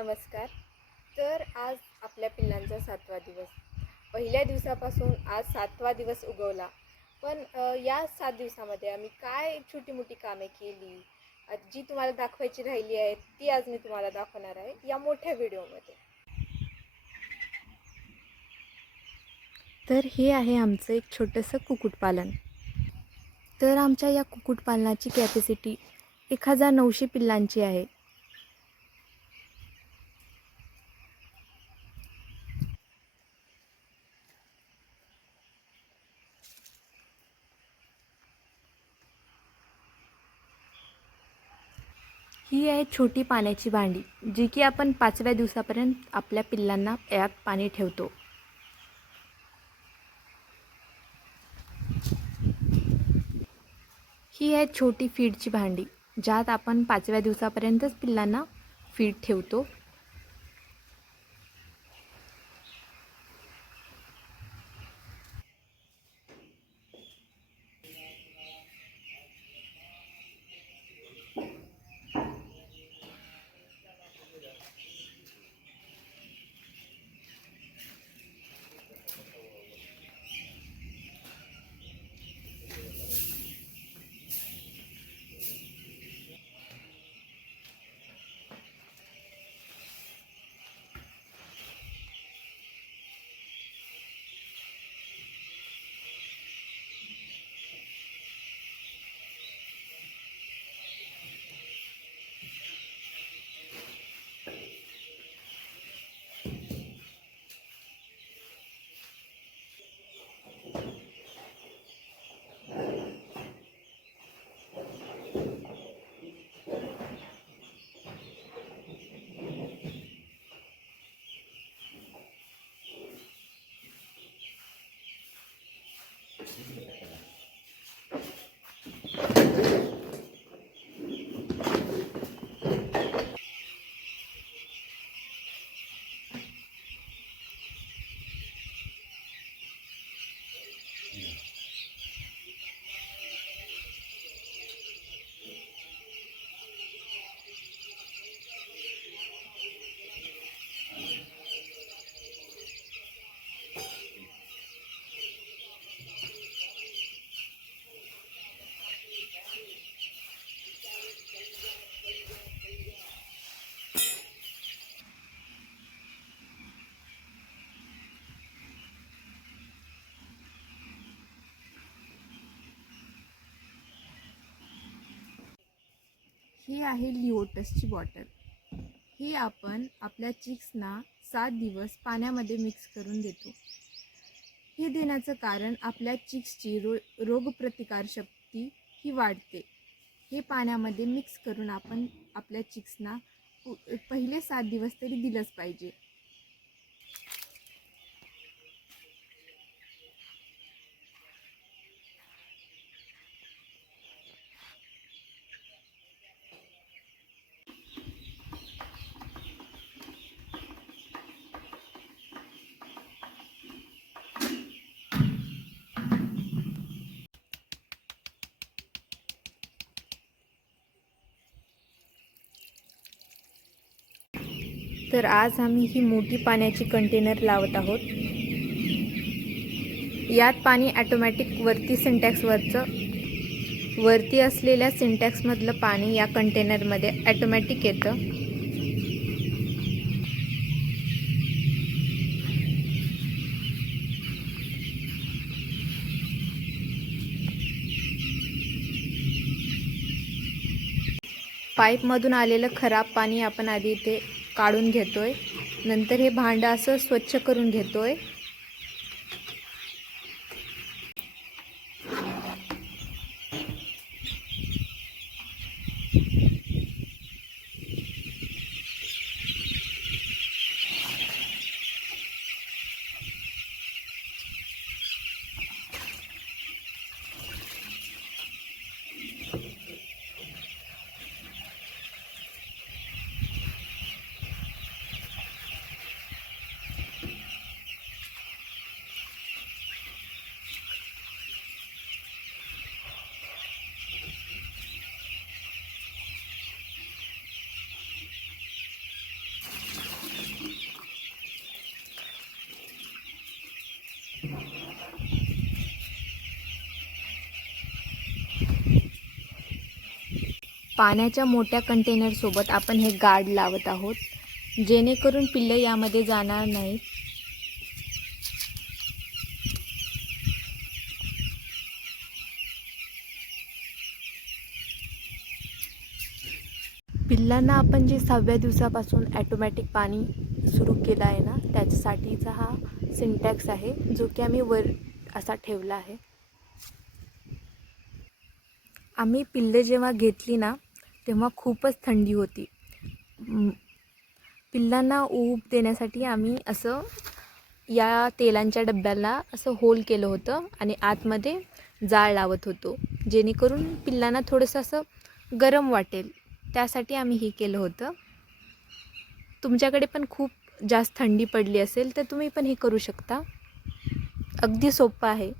नमस्कार. तर आज आपल्या पिल्लांचा 7वा दिवस. पहिल्या दिवसापासून आज 7वा दिवस उगवला. पण या 7 दिवसामध्ये आम्ही काय छोटी-मोठी कामे केली, जी तुम्हाला दाखवायची राहिली आहेत, ती आज मी तुम्हाला दाखवणार आहे या मोठ्या व्हिडिओमध्ये. तर हे आहे आमचं एक छोटंसं कुक्कुटपालन. तर आमच्या या कुक्कुटपालनाची कॅपॅसिटी 1900 पिल्लांची आहे. ही आहे छोटी पाण्याची भांडी, जी की आपण 5व्या दिवसापर्यंत आपल्या पिल्लांना यात पाणी ठेवतो. ही आहे छोटी फीडची भांडी, ज्यात आपण 5व्या दिवसापर्यंतच पिल्लांना फीड ठेवतो. ही आहे लिओटसची बॉटल. ही आपण आपल्या चिक्सना 7 दिवस पाण्यामध्ये मिक्स करून देतो. हे देण्याचं कारण आपल्या चिक्सची रोगप्रतिकारशक्ती ही वाढते. हे पाण्यामध्ये मिक्स करून आपण आपल्या चिक्सना पहिले 7 दिवस तरी दिलंच पाहिजे. तर आज आम्ही ही मोठी पाण्याची कंटेनर लावत आहोत. यात पाणी ॲटोमॅटिक वरती असलेल्या सिंटॅक्समधलं पाणी या कंटेनरमध्ये ॲटोमॅटिक येतं. पाईपमधून आलेलं खराब पाणी आपण आधी इथे काढून घेतोय. नंतर हे भांडं असं स्वच्छ करून घेतोय. पाण्याच्या मोठ्या कंटेनरसोबत आपण हे गार्ड लावत आहोत, जेणेकरून पिल्लं यामध्ये जाणार नाहीत. पिल्लांना आपण जे 6व्या दिवसापासून ॲटोमॅटिक पाणी सुरू केलं आहे ना, त्याच्यासाठीचा हा सिंटॅक्स आहे, जो की आम्ही वर असा ठेवला आहे. आम्ही पिल्लं जेव्हा घेतली ना, तेव्हा खूपच थंडी होती. पिल्लांना ऊब देण्यासाठी आम्ही असं या तेलांच्या डब्याला असं होल केलं होतं आणि आतमध्ये जाळ लावत होतो, जेणेकरून पिल्लांना थोडंसं असं गरम वाटेल, त्यासाठी आम्ही हे केलं होतं. तुमच्याकडे पण खूप जास्त थंडी पडली असेल तर तुम्ही पण हे करू शकता. अगदी सोपं आहे.